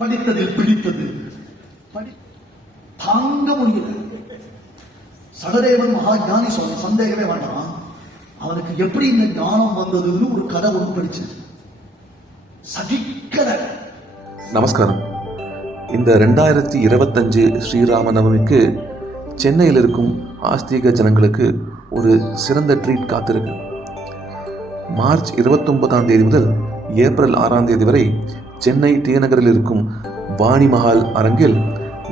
படித்ததில் பிடித்தது தாங்க முடியல. சகதேவன் மகா ஞானி சொன்ன சந்தேகமே வேண்டாம். அவனுக்கு எப்படி இந்த ஞானம் வந்ததுன்னு ஒரு கதை ஒன்று படிச்சு சகிக்கல. நமஸ்காரம். இந்த 2025 ஸ்ரீராம நவமிக்கு சென்னையில் இருக்கும் ஆஸ்திக ஜனங்களுக்கு ஒரு சிறந்த ட்ரீட் காத்திருக்கு. மார்ச் 29ஆம் தேதி முதல் ஏப்ரல் 6ஆம் தேதி வரை சென்னை டி நகரில் இருக்கும் வாணி மஹால் அரங்கில்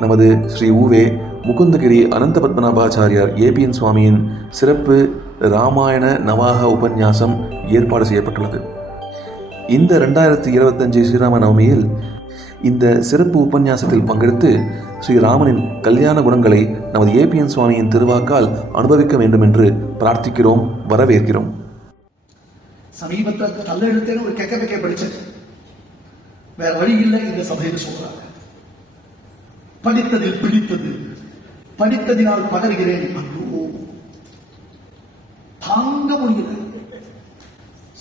நமது ஸ்ரீ உவே முகுந்தகிரி அனந்த பத்மநாபாச்சாரியார் ஏபிஎன் சுவாமியின் சிறப்பு ராமாயண நவாக உபன்யாசம் ஏற்பாடு செய்யப்பட்டுள்ளது. இந்த 2025 ஸ்ரீராம நவமியில் இந்த சிறப்பு உபன்யாசத்தில் பங்கெடுத்து ஸ்ரீராமனின் கல்யாண குணங்களை நமது ஏபிஎன் சுவாமியின் திருவாக்கால் அனுபவிக்க வேண்டும் என்று பிரார்த்திக்கிறோம், வரவேற்கிறோம். சமீபத்தில் நல்ல எழுத்தேன்னு ஒரு கெக்க படிச்சது. வேற வழி இல்லை. இந்த சபையில் சொல்றாங்க, படித்ததில் பிடித்தது, படித்ததினால் பகர்கிறேன். ஐயோ, தாங்க முடியல.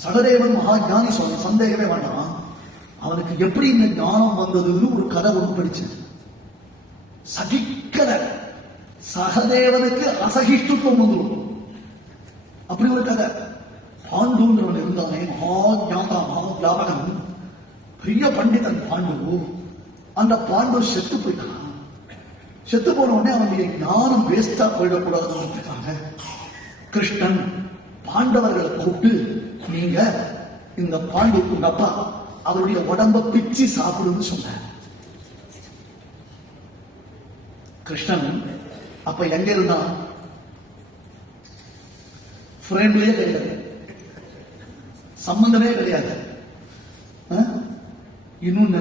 சகதேவன் மகா ஞானி சொன்ன சந்தேகமே வேண்டாம். அவனுக்கு எப்படி இந்த ஞானம் வந்ததுன்னு ஒரு கதை ஒன்று படிச்சு சகிக்கல. சகதேவனுக்கு அசகிஷ்டுத்துவம் வந்துடும். அப்படி ஒரு கதை. பாண்டுன்றவன் இருந்தானே, மகா ஞாதா, மகா வியாபகன், பெரிய பண்டிதன் பாண்டு. அந்த பாண்டு செத்து போயிட்டான். செத்து போன உடனே அவனுடைய ஞானம் வேஸ்டா போயிடக்கூடாதுன்னு கிருஷ்ணன் பாண்டவர்களை கூப்பிட்டு, நீங்க இந்த பாண்டு உங்க அப்பா அவருடைய உடம்ப பிச்சு சாப்பிடுன்னு சொன்ன. கிருஷ்ணன் அப்ப எங்க இருந்தான்? ஃப்ரெண்ட்லயே கிடையாது, சம்பந்தமே கிடையாது. இன்னொன்னு,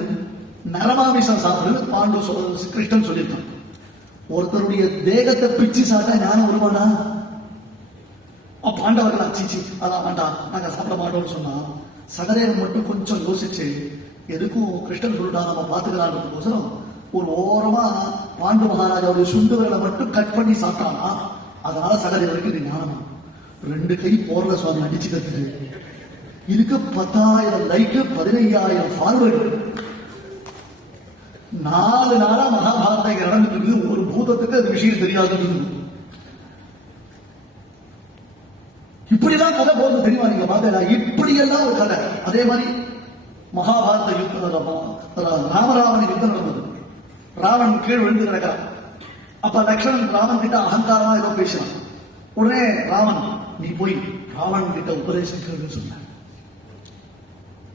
நரமாமிசம் சாப்பிடு பாண்டு கிருஷ்ணன் சொல்லியிருக்கான். ஒருத்தருடைய தேகத்தை பிச்சு சாப்பிட்டா ஞானம் வருவானா? பாண்டவர்கள் அச்சிச்சு அதான் வேண்டாம், நாங்க சாப்பிட மாட்டோம்னு சொன்னா, சகதேவன் மட்டும் கொஞ்சம் யோசிச்சு, எதுக்கும் கிருஷ்ணன் சொல்லிட்டா நம்ம பாத்துக்கலான்றதுக்கோசரம் ஒரு ஓரமா பாண்டு மகாராஜாவுடைய சுண்டு விரலை மட்டும் கட் பண்ணி சாப்பிட்டானா. அதனால சகதேவனுக்கு இது ஞானம். 2 கை போர்ல சுவாமி அடிச்சு கத்துட்டு, இதுக்கு 10,000 லைட்டு, 15,000 ஃபார்வர்டு. 4 நாளா மகாபாரதம் நடந்துட்டு இருக்குது. ஒரு பூதத்துக்கு அது விஷயம் தெரியாது. இப்படிதான் கதை போகுது தெரியுமா? நீங்க பார்த்தா இப்படியெல்லாம் ஒரு கதை. அதே மாதிரி மகாபாரத யுத்தம், ராமராவண யுத்தம் நடந்தது. ராவணன் கீழ் விழுந்து கிடக்கிறான். அப்ப லக்ஷ்மணன் ராமன் கிட்ட அகங்காரமா ஏதோ பேசினான். உடனே ராமன், நீ போய் ராவணன் கிட்ட உபதேசம் கேளுன்னு சொன்ன.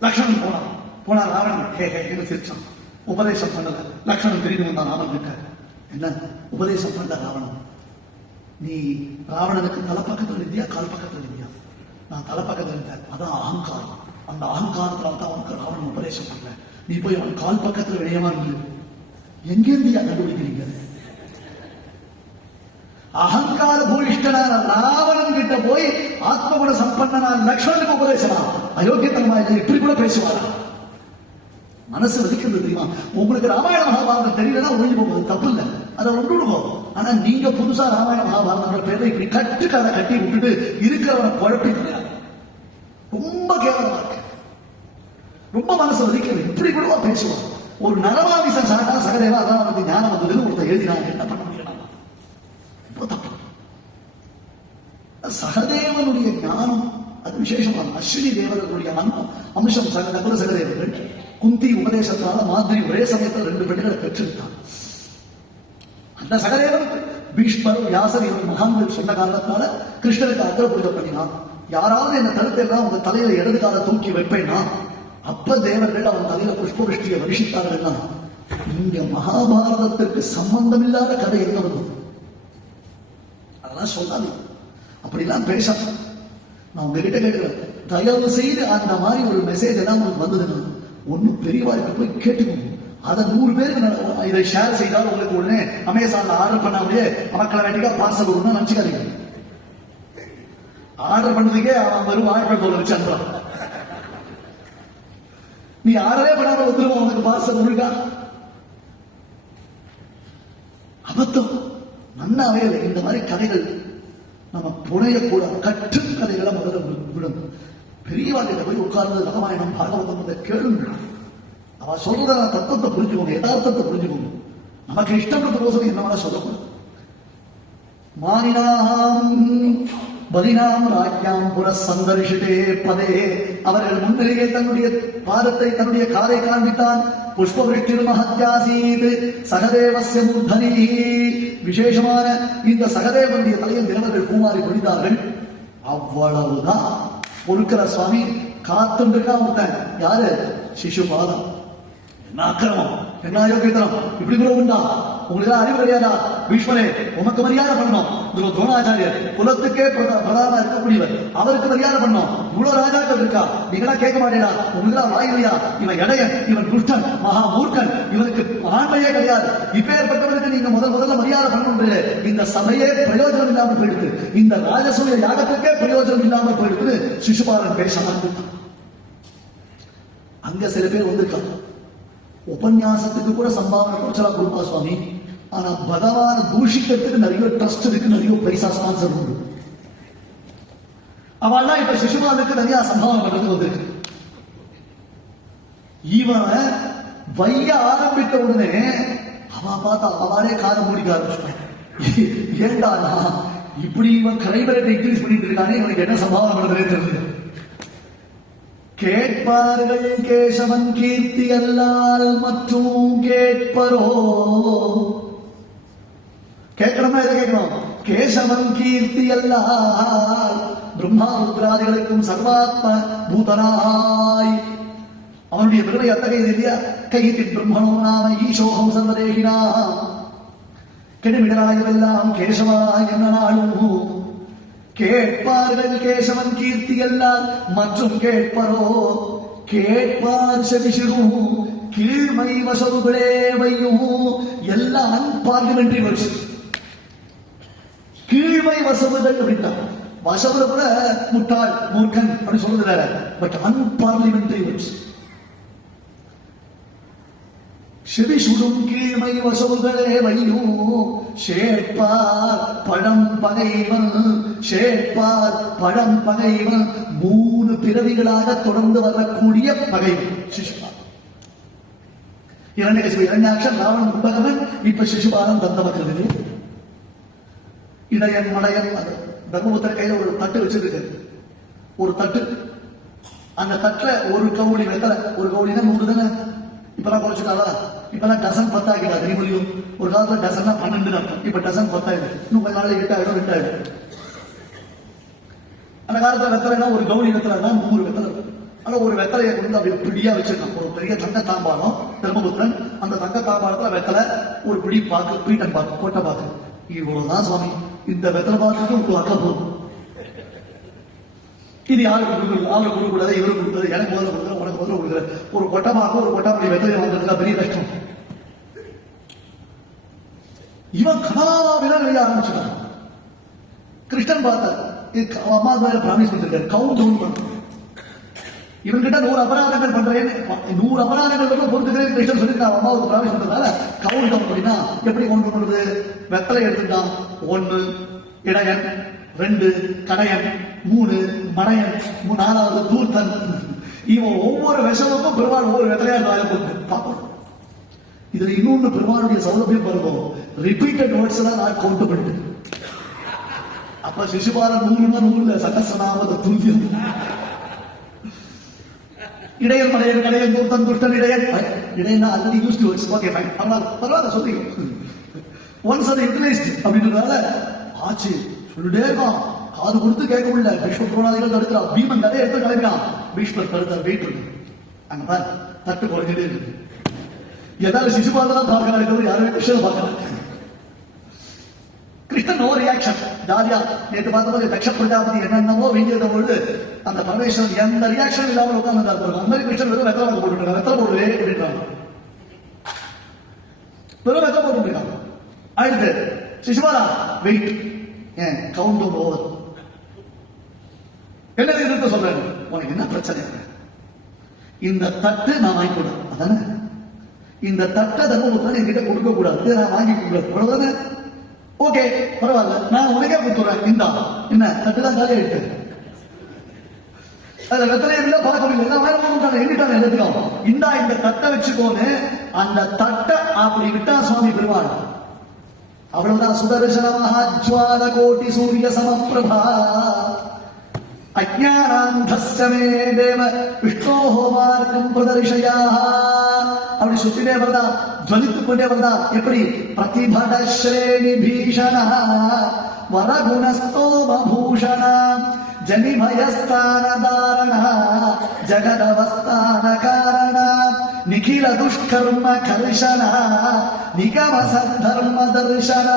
லக்ஷ்மணன் போனா ராவணன் ஹே சிரிச்சான். உபதேசம் பண்ணல. லக்ஷ்மணன் திரும்பி வந்தான் ராமன் கிட்ட. என்ன உபதேசம் பண்ண ராவணன்? நீ ராவணனுக்கு தலைப்பக்கத்தில் இருந்தியா கால் பக்கத்தில் இருந்தியா? நான் தலைப்பக்கத்தில் இருந்தேன். அதான் அகங்காரம். அந்த அகங்காரத்தில் தான் அவனுக்கு ராவணன் உபதேசம் பண்ணல. நீ போய் அவன் கால் பக்கத்தில் விளையமா இருந்து எங்கேந்தியா கண்டுபிடிக்கிறீங்க? அகங்கார பூயிஷ்டனான ராவணன் கிட்ட போய் ஆத்மகுண சம்பந்தனான லக்ஷ்மணனுக்கு உபதேசமா? அயோக்கியத்தனமா இல்லை. இப்படி கூட பேசுவாரா? மனசு வலிக்கிறது தெரியுமா? உங்களுக்கு ராமாயண மகாபாரதம் தெரியலன்னா ஒழிஞ்சு போகுது, தப்பு இல்லை, அதை ஒன்றுடுவோம். ஆனா நீங்க புதுசா ராமாயண மகாபாரதம் பேர்ல இப்படி கட்டுக்கதை கட்டி விட்டுட்டு இருக்கிறவனை குழப்பி கிடையாது. ரொம்ப கேவலமா இருக்கு. ரொம்ப மனசு வலிக்கிறது. இப்படி கூடவா பேசுவான்? ஒரு நரமாமிசம் சாட்டா சகதேவா அதான் நமக்கு ஞானம் வந்ததுன்னு ஒருத்தர் எழுதினாங்க. என்ன பண்ண முடியும்? ரொம்ப தப்பு. சகதேவனுடைய ஞானம் அது விசேஷமான அஸ்வினி தேவர்களுடைய அம்சம். நகுல சகதேவர்கள் குந்தி உபதேசத்தால மாதிரி ஒரே சமயத்தில் 2 பெண்களை பெற்றிருக்கான். அந்த சகதேவனுக்கு பீஷ்மர், வியாசர் இவன் மகான்கள் சொன்ன காரணத்தால கிருஷ்ணனுக்கு அக்ர பூஜை பண்ணினான். யாராவது என்ன தடுத்தா உங்க தலையில இடது கால தூக்கி வைப்பேன்னா அப்ப தேவர்கள் அவன் தலையில புஷ்பவிஷ்டியை வருஷித்தார்கள். இங்க மகாபாரதத்திற்கு சம்பந்தம் இல்லாத கதை என்ன வரும்? அதெல்லாம் சொல்லாது. அப்படிலாம் பேச நான் உங்ககிட்ட கேட்கிறேன், தயவு செய்து அந்த மாதிரி ஒரு மெசேஜ் எல்லாம் உங்களுக்கு வந்ததுன்னா ஒன்னும் பெரியவாருக்கு போய் கேட்டுக்கணும். அதை 100 பேருக்கு இதை ஷேர் செய்தால் உங்களுக்கு உடனே அமேசான்ல ஆர்டர் பண்ணாமலே மக்களை வேண்டிக்கா பார்சல் வரும்னு நினைச்சுக்காதீங்க. ஆர்டர் பண்ணதுக்கே அவன் வெறும் 1000 ரூபாய் வச்சு அனுப்புறான். நீ ஆர்டரே பண்ணாம வந்துருவான் உனக்கு பார்சல் இருக்கா? அபத்தம். நன்னாவே இல்லை. இந்த மாதிரி கதைகள் நம்ம புனையக்கூடாது. கற்று கதைகளை முதல்ல விடும். பெரியவாழ்கிட்ட போய் உட்கார்ந்து ராமாயணம் பாகவதம் கேளுங்க. அவ சொல்றத தத்துவத்தை புரிஞ்சுக்கோங்க, யதார்த்தத்தை புரிஞ்சுக்கோங்க. நமக்கு இஷ்டப்படுறதுக்கோசரம் என்ன வேணா சொல்லக்கூடாது. மானினாம் பலினாம் ராஜ்யாம் புற சந்தர்ஷிதே பதே, அவர்கள் முன்னிலையே தன்னுடைய பாதத்தை தன்னுடைய காலை காண்பித்தான். புஷ்பவிருஷ்டிர் மஹத்யாசீத் சகதேவஸ்ய மூர்தனி, விசேஷமான இந்த சகதேவனுடைய தலையில் தேவர்கள் பூமாரி பொழிந்தார்கள். அவ்வளவுதான் பொறுக்கிற சுவாமி காத்துருக்கா ஒருத்தன். யாரு? சிசுபாலன். என்ன அக்கிரமம், என்ன அயோக்கியத்தனம், இப்படி கூட உண்டா? உங்களுக்கு அறிவு கிடையாதா? பீஷ்மரே, உமக்கு மரியாதை பண்ணணும். இதுல துரோணாச்சாரியர் குலத்துக்கே பிரதான இருக்கக்கூடியவர், அவருக்கு மரியாதை பண்ணணும். இவ்வளவு ராஜாக்கள் இருக்கா, நீங்களா கேட்க மாட்டேடா? உங்களுக்கு வாய் இல்லையா? இவன் இடையன், இவன் துஷ்டன், மகா மூர்க்கன், இவனுக்கு ஆண்மையே கிடையாது. இப்பேற்பட்டவருக்கு நீங்க முதல்ல மரியாதை பண்ணணும். இந்த சபையே பிரயோஜனம் இல்லாமல் போயிடுது, இந்த ராஜசூய யாகத்துக்கே பிரயோஜனம் இல்லாமல் போயிடுது. சிசுபாலன் பேச ஆரம்பித்தான். அங்க சில பேர் வந்திருக்காங்க, உபன்யாசத்துக்கு கூட சம்பாவனை குறைச்சலா கொடுப்பா சுவாமி, ஆனா பகவான தூஷிக்கிறதுக்கு நிறைய ட்ரஸ்ட் இருக்கு, நிறைய பைசா ஸ்பான்சர் உண்டு. அவள்லாம் இப்ப சிசுபாலுக்கு நிறைய சம்பாவனை பண்றது வந்திருக்கு. இவன் வைய ஆரம்பித்த உடனே அவ பார்த்தா அவளே காதை மூடிக்க ஆரம்பிச்சுட்டான். ஏண்டா இப்படி இவன் கரைபரத்தை இன்க்ரீஸ் பண்ணிட்டு இருக்கானே, இவனுக்கு என்ன சம்பாவனை பண்றதே தெரிஞ்சு. கேட்பார்கள் கேசவன் கீர்த்தி அல்லால் மற்றும் கேட்பரோ. கேட்கணும்னா எதை கேட்கணும்? கேசவன் கீர்த்தி அல்லால் பிரம்மா ருத்ராதிகளுக்கும் சர்வாத்ம பூதனாய் அவனுடைய பெருமை அத்தகையது இல்லையா? கைதி பிரம்மணோ நாம ஈசோகம் சர்வதேகினா, கெடுமிடராயவெல்லாம் கேசவா என்ன நாளும். கேட்பார்கள் கேசவன் கீர்த்தி எல்லாம் மற்றும் கேட்பரோ. கேட்பார் செவிசிறும் கீழ்மை வசவுகளே வையும். எல்லாம் அன்பார்லிமெண்டரி வேர்ட்ஸ். கீழ்மை வசவுகள் அப்படின்னா வசவுல கூட முட்டாள் மூர்க்கன் அப்படி சொல்றது வேற, பட் அன்பார்லிமெண்டரி வேர்ட்ஸ். செவி சுடும் கீழ்மை வசவுகளே வையும். ஷேட்பார் பழம் பகைவன், ஷேட்பார் பழம் பகைவன், 3 பிறவிகளாக தொடர்ந்து வரக்கூடிய பகைவன் சிசுபாலன். இரண்யாட்சன், ராவணன் கும்பகவன், இப்ப சிசுபாலன் தந்தமக்கிறது. இடையன் மடையன். தர்மபுத்திர கையில ஒரு தட்டு வச்சிருக்கு, ஒரு தட்டு. அந்த தட்டுல ஒரு கவுளி வெத்தலை, ஒரு கவுளினா 100 தானே, இப்பெல்லாம் குறைச்சுட்டாரா? இப்பெல்லாம் டசன் 10 ஆகிட்டா தெரியுமோ? ஒரு காலத்துல டசன்னா 12 அர்த்தம், இப்ப டசன் 10 ஆயிடுது. இன்னும் கொஞ்ச நாளைக்கு 8 ஆயிடும், 2 ஆயிடும். அந்த காலத்துல வெத்தலைனா ஒரு கவுளி வெத்தலைனா 100 வெத்தலை. ஆனா ஒரு வெத்தலையை கொண்டு அப்படி பிடியா வச்சிருக்கான். ஒரு பெரிய தங்க தாம்பாளம் தர்மபுத்திரன், அந்த தங்க தாம்பாளத்துல வெத்தலை, ஒரு பிடி பாக்கு, பீட்டன் பாக்கு, கோட்டை பாக்கு. இவ்வளவுதான் சுவாமி. இந்த வெத்தலை பாக்குக்கு உங்களுக்கு அக்கா போகும். இது யாருக்கு கொடுக்குறது? அவருக்கு கொடுக்கூடாது, இவருக்கு கொடுக்குறது, எனக்கு முதல்ல கொடுக்குறது, உனக்கு முதல்ல கொடுக்குறது. ஒரு கொட்டமாக ஒரு கொட்டாப்படி வெத்தலை வாங்குறதுக்கு பெரிய கஷ்டம். இவன் கனாவிதான் வெளிய ஆரம்பிச்சுட்டான். கிருஷ்ணன் பார்த்தார், அம்மா மேல பிராமிஸ் பண்ணிருக்காரு, கவுண்ட் டவுன் பண்ண. இவன் கிட்ட 100 அபராதங்கள் பண்றேன், 100 அபராதங்கள் பொறுத்துக்கிறேன் கிருஷ்ணன் சொல்லிருக்கான். அம்மாவுக்கு பிராமிஸ் பண்றதுனால கவுண்ட் டவுன் பண்ணினா எப்படி கவுண்ட் பண்றது? வெத்தலை எடுத்துட்டான். 1 இடையன், 2 கடையன், 3 மடையன், 4வது தூர்த்தன். இவன் ஒவ்வொரு விஷமுக்கும் பெருமாள் ஒவ்வொரு வெத்தலையா பார்க்கணும். இதுல இன்னொன்னு பெருமாளுடைய சௌலபியம் பாருங்க, ரிப்பீட்டட் வேர்ட்ஸ் எல்லாம் நான் கவுண்ட் பண்ணிட்டு. அப்ப சிசுபாலன் 100 சகசனாமத துல்லியம். இடையன் மடையன் கடையன் தூர்த்தன் துஷ்டன் இடையன். இடையன் already used words. Okay fine, பரவாயில்ல சொல்றீங்க. ஒன்ஸ் அதை யூட்டிலைஸ்ட் அப்படின்றதால ஆச்சு. சொல்லிட்டே இருக்கான், காது கொடுத்து கேட்க முடியல. பீஷ்ம துரோணாதிகள் தடுக்கிறான். பீமன் கதையை எடுத்து கிளம்பினான். பீஷ்மர் தடுத்தார், வெயிட் இருக்கு. அங்க பாரு, தட்டு குறைஞ்சிட்டே இருக்கு. ஏதாவது சிசுபாலன் பார்க்கிறாரு, யாருமே கிருஷ்ணன் பார்க்கல. Krishnan no reaction. ஜாலியா நேற்று பார்த்த போது தக்ஷ பிரஜாபதி என்னென்னமோ வேண்டியத பொழுது அந்த பரமேஸ்வரன் எந்த ரியாக்ஷன் இல்லாமல் உட்கார்ந்து அந்த மாதிரி கிருஷ்ணன் வெறும் வெத்தலை போட்டு வெத்தலை போடுவே அப்படின்றாங்க. வெறும் வெத்தலை போட்டு ஆயிடுது. சிசுபாலா வெயிட், ஏன் கவுண்ட் டவுன் ஓவர். என்ன நிறுத்த சொல்றேன், உனக்கு என்ன பிரச்சனை? இந்த தட்டு நான் வாங்கி கூடாது, அதானே? இந்த தட்டை தர்மபுத்திரன் என்கிட்ட கொடுக்க கூடாது, நான் வாங்கி கூடாது. ஓகே பரவாயில்ல, நான் உனக்கே கொடுத்துறேன். இந்தா என்ன தட்டு தான் காலியா இருக்கு. அதுல வெத்தலையும் இல்லை பழக்கம் இல்லை, எல்லாம் வாயில போட்டாங்க, எண்ணிட்டாங்க எல்லாத்தையும். இந்த தட்டை வச்சுக்கோன்னு அந்த தட்டை அப்படி விட்டா சுவாமி பெருமாள். அவ்வளவுதான். சுதர்சன மகாஜ்வால கோட்டி சூரிய சமப்பிரபா அஜ்ஞானாந்தஸ்ய மே தேவ விஷ்ணோஹோ மார்க்கம் பிரதர்ஷயா. அப்படி சுத்தினே வந்தா, ஜலித்துக் கொண்டே வந்தா. எப்படி? பிரதிபட ஸ்ரேணி பீஷண வரகுணஸ்தோம பூஷண ஜனிமயஸ்தான தாரண ஜகதவஸ்தான காரண நிகில துஷ்கர்ம கர்ஷன நிகம சத்தர்ம தர்ஷன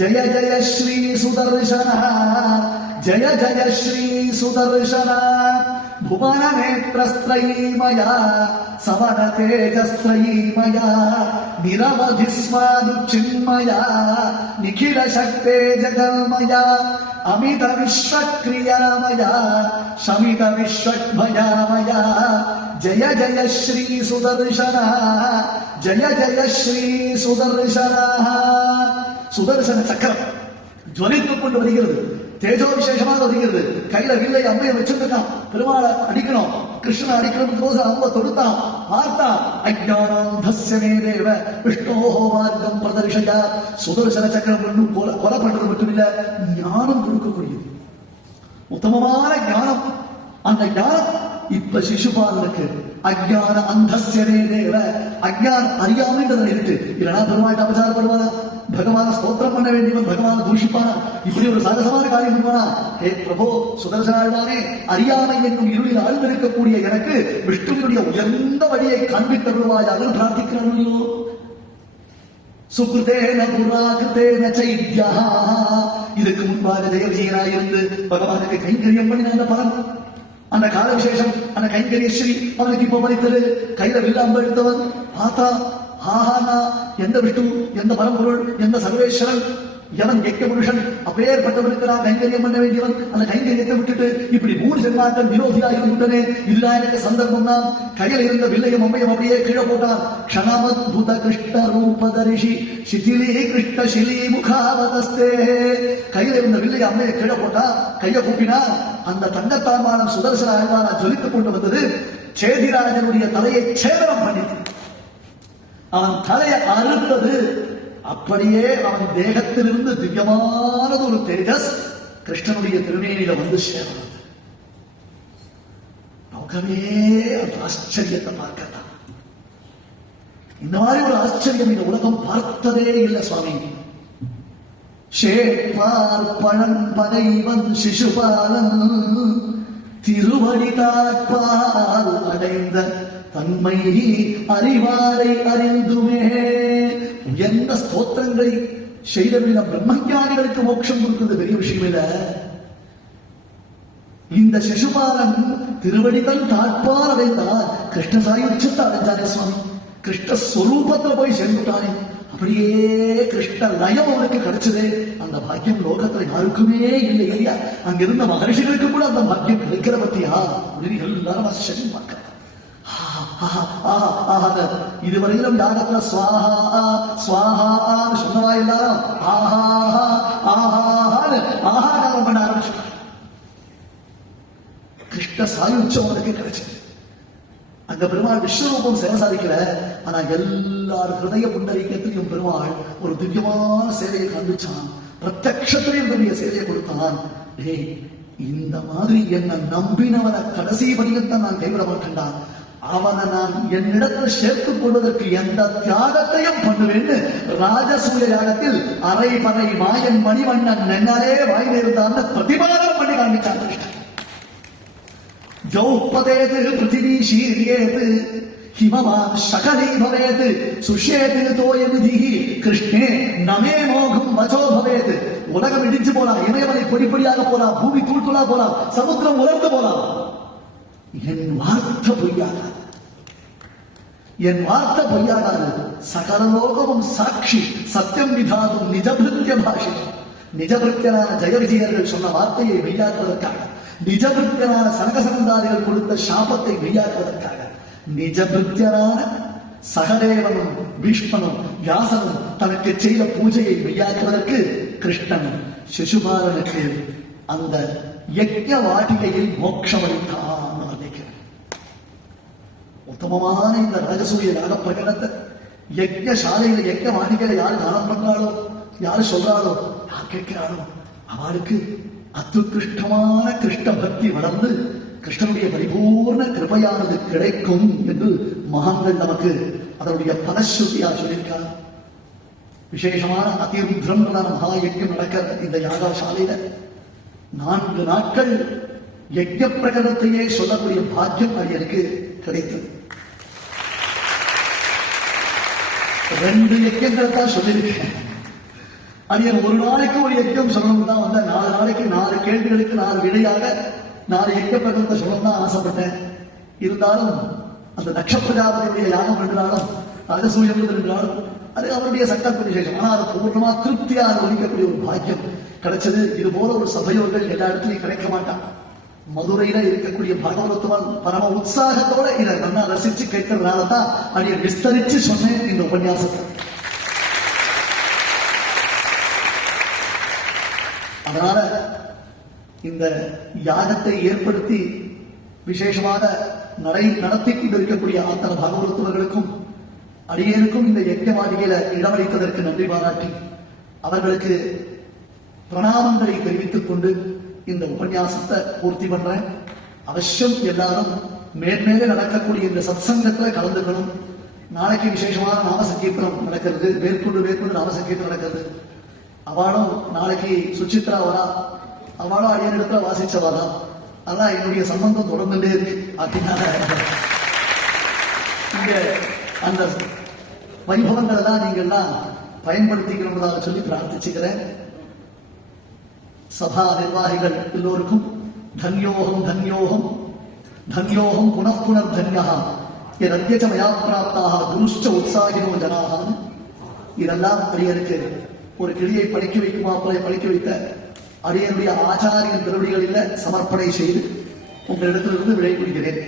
ஜய ஜய ஸ்ரீ சுதர்ஷன ஜய ஜய ஸ்ரீ சுதர்ஷன புவன நேத்ரஸ்த்ரயீமயா சவன தேஜஸ்த்ரயீமயா நிரவதி ஸ்வாது சின்மயா நிகில சக்தே ஜகல்மயா அமித விஸ்வக்ரியாமயா சமித விஸ்வக்பயாமயா ஜய ஜய ஸ்ரீ சுதர்ஷன ஜய ஜய ஸ்ரீ சுதர்ஷன. சுதர்சன சக்கரம் ஜுவலித்துக் கொண்டு வருகிறது, தேஜோ விசேஷமாக வருகிறது. கையில வில்லை அம்பையை வச்சிருக்கான். பெருமாளை அடிக்கணும், கிருஷ்ணன் அடிக்கணும், அம்ப தொடுத்தான், பார்த்தான். அஜ்ஞானாந்தஸ்ய மே தேவ விஷ்ணோஹோ மார்க்கம் பிரதர்ஷயா. சுதர்சன சக்கரம் ஒன்றும் கொலை பண்றது மட்டும் இல்ல, ஞானம் கொடுக்கக்கூடியது, உத்தமமான ஞானம். அந்த ஞானம் இப்ப சிசுபாலனுக்கு அஜ்ஞான அந்தஸ்ய மே தேவ, அஜ்ஞான அறியாமைன்றதை இருக்கு. இல்லைன்னா பெருமாள்கிட்ட அபச்சாரம் பண்ணுவானா, பகவான ஸ்தோத்திரம் பண்ண வேண்டியவன் பகவான தூஷிப்பானா, இப்படி ஒரு சாகசமான காரியம் பண்ணுவானா? ஹே பிரபோ சுதர்சனாழ்வானே, அறியாமை என்னும் இருளில் ஆழ்ந்திருக்கக்கூடிய எனக்கு விஷ்ணுவினுடைய உயர்ந்த வழியை காண்பித்தருள்வாயாக பிரார்த்திக்கிறார்களோ. சுக்ருதேன புராகிருதேன சைத்யா. இதுக்கு முன்பாக ஜெய விஜயனாயிருந்து பகவானுக்கு கைங்கரியம் பண்ணின அந்த பலன், அந்த கால விசேஷம், அந்த கைங்கரியஸ்ரீ அவனுக்கு இப்ப படித்தது. கையில வில்லாம்ப எடுத்தவன் பார்த்தா, ஆஹானா எந்த விஷ்ணு, எந்த பரம்பொருள், எந்த சர்வேஸ்வரன், எவன் எக்க புருஷன், அப்பேற்பட்டவனுக்கு நான் கைங்கரியம் பண்ண வேண்டியவன். அந்த கைங்கரியத்தை விட்டுட்டு இப்படி 3 ஜென்மாக்கள் விரோதியாக இருந்துட்டனே, இதுதான் எனக்கு சந்தர்ப்பம் தான். கையில் இருந்த வில்லையும் அம்மையும் அப்படியே கீழே போட்டான். க்ஷணமத்புத கிருஷ்ண ரூபதரிஷி சிதிலி கிருஷ்ண சிலி முகாவதஸ்தே. கையில் இருந்த வில்லையை அம்மையை கீழே போட்டா, கையை கூப்பினா. அந்த தங்கத்தாமான சுதர்சன ஆழ்வான ஜொலித்துக் கொண்டு வந்தது சேதிராஜனுடைய தலையை சேதனம் பண்ணிட்டு அவன் தலையை அறுத்தது. அப்படியே அவன் தேகத்திலிருந்து திவ்யமானது ஒரு தேஜஸ் கிருஷ்ணனுடைய திருமேனியில வந்து சேரது. நோக்கமே அந்த ஆச்சரியத்தை பார்க்கத்தான். இந்த மாதிரி ஒரு ஆச்சரியம் இந்த உலகம் பார்த்ததே இல்லை சுவாமி. ஷேப்பார் பழன் பகைவன் சிசுபாலன் திருவடி தாட்பால் அடைந்த தன்மை அறிவாரை அறிந்துமே. உயர்ந்த ஸ்தோத்திரங்களை செய்தவர்கள் பிரம்மஞானிகளுக்கு மோட்சம் கொடுக்கிறது பெரிய விஷயம் இல்ல. இந்த சிசுபாலன் திருவடிதன் தாட்பால் அடைந்தார். கிருஷ்ண சாயுட்சத்தை அடைஞ்சாரே சுவாமி, கிருஷ்ணஸ்வரூபத்துல போய் சேர்ந்துட்டானே. அப்படியே கிருஷ்ண லயம் அவனுக்கு கிடைச்சது. அந்த பாக்கியம் லோகத்துல யாருக்குமே இல்லை இல்லையா? அங்கிருந்த மகர்ஷிகளுக்கு கூட அந்த பாக்கியம் கிடைக்கிற பத்தியா அப்படின்னு எல்லாரும் ஆச்சரியம் பார்க்க. இதுவரையிலும் யாகத்துல ஸ்வாஹா ஸ்வாஹான்னு சொன்னவா எல்லாரும் ஆஹாஹா ஆஹாஹான்னு ஆஹாகாரம் பண்ண ஆரம்பிச்சு. கிருஷ்ண சாயுட்சம் அவனுக்கு கிடைச்சது. அந்த பெருமாள் விஸ்வரூபம் சேவை சாதிக்கல, ஆனா எல்லாரும் ஹிருதய புண்டரீகத்திலையும் பெருமாள் ஒரு திவ்யமான சேவையை காண்பிச்சான். பிரத்யக்ஷத்திலையும் பெரிய சேவையை கொடுத்தான். இந்த மாதிரி என்ன நம்பினவனை கடைசி பரியந்தம் நான் கைவிட மாட்டேன்டான். அவனை நான் என்னிடத்தில் சேர்த்துக் கொள்வதற்கு எந்த தியாகத்தையும் பண்ணுவேன்னு ராஜசூய யாகத்தில் அரை பறை மாயன் மணிவண்ணன் நென்னாலே வாயில இருந்தான் பிரதிபாதம் பண்ணி காண்பிச்சான். ஜௌபதேது பிருத்திவி ஷீரியேது ஹிமவான் சகலி பவேது சுஷேது தோயநிதி கிருஷ்ணே நமே மோகம் வச்சோ பவேது. உலகம் இடிச்சு போலாம், இமயமலை பொடி பொடியாக போலாம், பூமி தூள் தூளா போலாம், சமுத்திரம் உலர்ந்து போலாம், என் வார்த்தை பொய்யாகாது, என் வார்த்தை பொய்யாகாது. சகலலோகமும் சாட்சி சத்தியம் விதாதும் நிஜபிருத்திய பாஷிதம். நிஜபிருத்தியனான ஜெய விஜயர்கள் சொன்ன வார்த்தையை மெய்யாக்குவதற்காக, நிஜபிருத்தியனான சனகசனந்தாரிகள் கொடுத்த சாபத்தை மெய்யாக்குவதற்காக, நிஜபிருத்தியனான சகதேவனும் பீஷ்மனும் வியாசனும் தனக்கு செய்த பூஜையை மெய்யாக்குவதற்கு கிருஷ்ணன் சிசுபாலனுக்கு அந்த யஜ்ஞ வாட்டிகையில் மோட்சம் அளித்தான். உத்தமமான இந்த ராஜசூய யாக பிரகடனத்தை யஜ்ஞ சாலையில யஜ்ஞ வாடிக்கையில யாரு தானம் பண்றாளோ, யாரு சொல்றாளோ, யார் கேட்கிறாளோ அவளுக்கு அத்துகிருஷ்டமான கிருஷ்ண பக்தி வளர்ந்து கிருஷ்ணனுடைய பரிபூர்ண கிருபையானது கிடைக்கும் என்று மகான்கள் நமக்கு அதனுடைய பலஸ்ருதியா சொல்லியிருக்கார். விசேஷமான அதிருத்ரம் மகா யஜ்யம் நடக்கிற இந்த யாகசாலையில 4 நாட்கள் யஜ்ஞ பிரகடனத்தையே சொல்லக்கூடிய பாக்கியம் அடியனுக்கு கிடைத்தது. 2 யஜ்யங்கள் தான் சொல்லியிருக்கேன். அடியன் ஒரு நாளைக்கு ஒரு யஜ்யம் சொல்லணும் தான் வந்த 4 நாளைக்கு 4 கேள்விகளுக்கு 4 விடையாக 4 யஜ்ய பிரகடனத்தை சொல்லணும் தான் ஆசைப்பட்டேன். இருந்தாலும் அந்த தக்ஷ பிரஜாபதியுடைய யாகம் 2 நாளும் ராஜசூயம் 2 நாளும் அது அவருடைய சங்கல்ப விசேஷம். ஆனால் அது பூர்ணமா திருப்தியா அனுபவிக்கக்கூடிய ஒரு பாக்கியம் கிடைச்சது. இது போல ஒரு சபையோர்கள் எல்லா இடத்துலையும் கிடைக்க மாட்டான். மதுரையில இருக்கக்கூடிய பாகவதத்துவன் பரம உற்சாகத்தோட இதை நல்லா ரசிச்சு கேட்கறதுனால தான் அடியை விஸ்தரிச்சு சொன்னேன் இந்த உபன்யாசத்தை. அதனால இந்த யாகத்தை ஏற்படுத்தி விசேஷமாக நடத்தி கொண்டிருக்கக்கூடிய அத்தனை பாகவதத்துவர்களுக்கும் அடியேனுக்கும் இந்த யஜ்ஞவாடிகளை இடமளித்ததற்கு நன்றி பாராட்டி அவர்களுக்கு பிரணாமங்களை தெரிவித்துக் கொண்டு இந்த உபன்யாசத்தை பூர்த்தி பண்றேன். அவசியம் எல்லாரும் மேன்மேலே நடக்கக்கூடிய இந்த சத்சங்கத்துல கலந்துக்கணும். நாளைக்கு விசேஷமான நாமசங்கீர்த்தனம் நடக்கிறது, மேற்கொண்டு நாமசங்கீர்த்தனம் நடக்கிறது. அவளும் நாளைக்கு சுசித்ரா வரா, அவளும் அடியனிடத்துல வாசிச்சவாதா. அதான் என்னுடைய சம்பந்தம் தொடர்ந்துட்டே இருக்கு. அப்படின்னால இங்க அந்த வைபவங்களை தான் நீங்கள்லாம் பயன்படுத்திக்கணும்னதாக சொல்லி பிரார்த்திச்சுக்கிறேன். சபா நிர்வாகிகள் எல்லோருக்கும் தன்யோகம் தன்யோகம் தன்யோகம் புனః தன்யா என் அத்தியச்ச மயா பிராப்தாக குருஷ்ட உற்சாகினோ ஜனாகான். இதெல்லாம் அடியனுக்கு ஒரு கிளியை படிக்க வைக்குமா போல படிக்க வைத்த அடியனுடைய ஆச்சாரியன் திருவடிகளில் சமர்ப்பணை செய்து உங்களிடத்திலிருந்து விடை கொடுக்கிறேன்.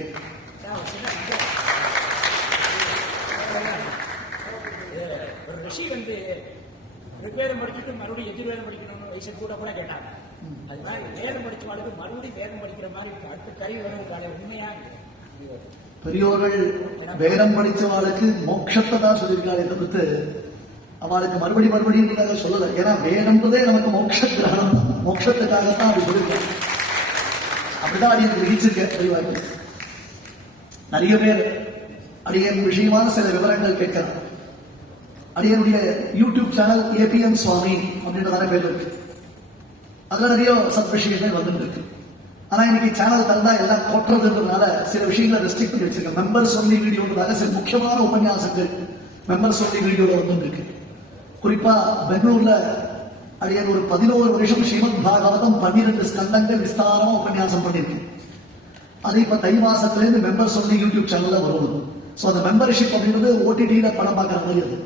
வேதம் படிச்சுட்டு மறுபடியும் எதிர்வேதம் படிக்கணும்னு வயசு கூட கேட்டாங்க. அது மாதிரி வேதம் படிச்சவாளுக்கு மறுபடியும் வேதம் படிக்கிற மாதிரி அடுத்த கை வருவதற்கான உண்மையா பெரியோர்கள் வேதம் படிச்சவாளுக்கு மோட்சத்தை தான் சொல்லியிருக்காரு தவிர்த்து அவளுக்கு மறுபடியும் சொல்லல. ஏன்னா வேதம்ன்றதே நமக்கு மோட்ச கிரகணம் தான், மோட்சத்துக்காகத்தான் அப்படி சொல்லியிருக்காங்க. அப்படிதான் அடியை விதிச்சிருக்கேன். தெளிவாக நிறைய பேர் அடியின் விஷயமான சில விவரங்கள் கேட்கிறார். அடியனுடைய யூடியூப் சேனல் ஏபிஎம் சுவாமி அப்படின்றதான பேர் இருக்கு. அதுல நிறைய சத் விஷயங்கள் வந்துட்டு இருக்கு. ஆனா இன்னைக்கு சேனல் தந்தா எல்லாம் கொட்டுறதுன்றதுனால சில விஷயங்களை ரெஸ்ட்ரிக்ட் பண்ணி வச்சிருக்கேன். மெம்பர்ஸ் ஒன்லி வீடியோன்றதாக சில முக்கியமான உபன்யாசங்கள் மெம்பர்ஸ் ஒன்லி வீடியோல வந்துட்டு இருக்கு. குறிப்பா பெங்களூர்ல அடியன் ஒரு 11 வருஷம் ஸ்ரீமத் பாகவதம் 12 ஸ்கந்தங்கள் விஸ்தாரமா உபன்யாசம் பண்ணிருக்கேன். அது இப்ப தை மாசத்துல மெம்பர்ஸ் ஒன்லி யூடியூப் சேனல்ல வரும். ஸோ அந்த மெம்பர்ஷிப் அப்படின்றது ஓடிடியில படம் பார்க்குற மாதிரி அது.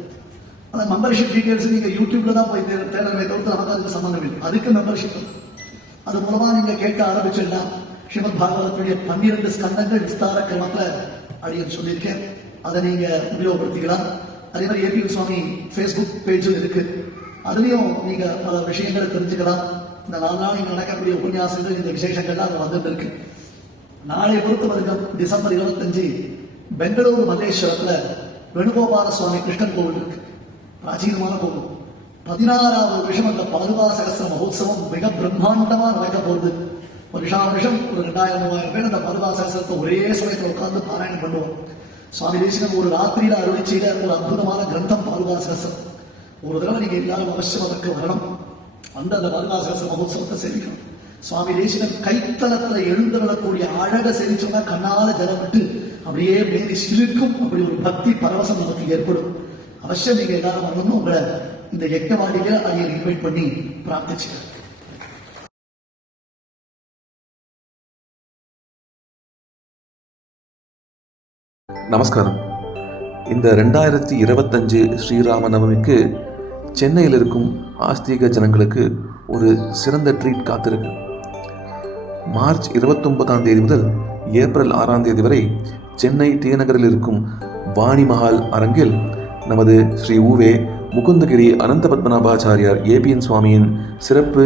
அந்த மெம்பர்ஷிப் டீடைல்ஸ் நீங்க யூடியூப்ல தான் போய் தேடுறதை தவிர்த்து நமக்கு அதுக்கு சம்பந்தம் இல்லை. அதுக்கு மெம்பர்ஷிப் அது மூலமா நீங்க கேட்க ஆரம்பிச்சிடலாம். ஸ்ரீமத் பாகவதத்துடைய 12 ஸ்கந்தங்கள் விஸ்தார கிரமத்துல அடியன் சொல்லியிருக்கேன். அதை நீங்க உபயோகப்படுத்திக்கலாம். அதே மாதிரி ஏபி சுவாமி ஃபேஸ்புக் பேஜும் இருக்கு. அதுலயும் நீங்க பல விஷயங்களை தெரிஞ்சுக்கலாம். இந்த 4 நாள் நீங்க நடக்கக்கூடிய உபன்யாசங்கள் இந்த விசேஷங்கள்லாம் அது வந்துட்டு இருக்கு. நாளை பொறுத்த வரைக்கும் டிசம்பர் 25 பெங்களூரு மல்லேஸ்வரத்துல வேணுகோபால சுவாமி கிருஷ்ணன் கோவில் இருக்கு. பிராச்சீனமான கோவில். 16வது வருஷம் அந்த பாதுகா சகஸ்திர மகோத்சவம் மிக பிரம்மாண்டமா நடக்க போகுது. வருஷம் ஒரு 2000-3000 பேர் அந்த பாதுகா சகஸ்திரத்தை ஒரே சமயத்தில் உட்கார்ந்து பாராயணம் பண்ணுவோம். சுவாமி தேசிகன் ஒரு ராத்திரியில அருளி செய்த ஒரு அற்புதமான கிரந்தம் பாதுகா சகஸ்திரம். ஒரு தடவை நீங்க எல்லாரும் அவசியம் அதற்கு வரணும். அந்த பாதுகா சகஸ்திர மகோத்சவத்தை சேவிக்கணும். சுவாமி தேசிகன் கைத்தளத்துல எழுந்துவிடக்கூடிய அழக சேவிச்சோம்னா கண்ணால ஜலம் விட்டு அப்படியே மேலே சிலுக்கும். அப்படி ஒரு பக்தி பரவசம் நமக்கு ஏற்படும். அவசியம் நீங்க எல்லாரும் வரணும். உங்களை இந்த யஜ்ஞவாடிகளை அதை இன்வைட் பண்ணி பிரார்த்திச்சுக்கிறேன். நமஸ்காரம். இந்த 2025 ஸ்ரீராம நவமிக்கு சென்னையில் இருக்கும் ஆஸ்திக ஜனங்களுக்கு ஒரு சிறந்த ட்ரீட் காத்திருக்கு. மார்ச் 29ஆம் தேதி முதல் ஏப்ரல் 6ஆம் தேதி வரை சென்னை டி நகரில் இருக்கும் வாணி மஹால் அரங்கில் நமது ஸ்ரீ ஊவே முகுந்தகிரி அனந்த பத்மநாபாச்சாரியார் ஏபிஎன் சுவாமியின் சிறப்பு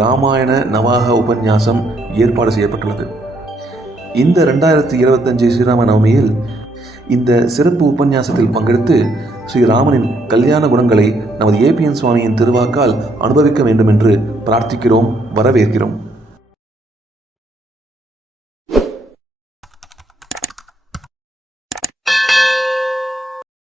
ராமாயண நவாக உபன்யாசம் ஏற்பாடு செய்யப்பட்டுள்ளது. இந்த 2025 ஸ்ரீராம நவமியில் இந்த சிறப்பு உபன்யாசத்தில் பங்கெடுத்து ஸ்ரீராமனின் கல்யாண குணங்களை நமது ஏபிஎன் சுவாமியின் திருவாக்கால் அனுபவிக்க வேண்டும் என்று பிரார்த்திக்கிறோம், வரவேற்கிறோம்.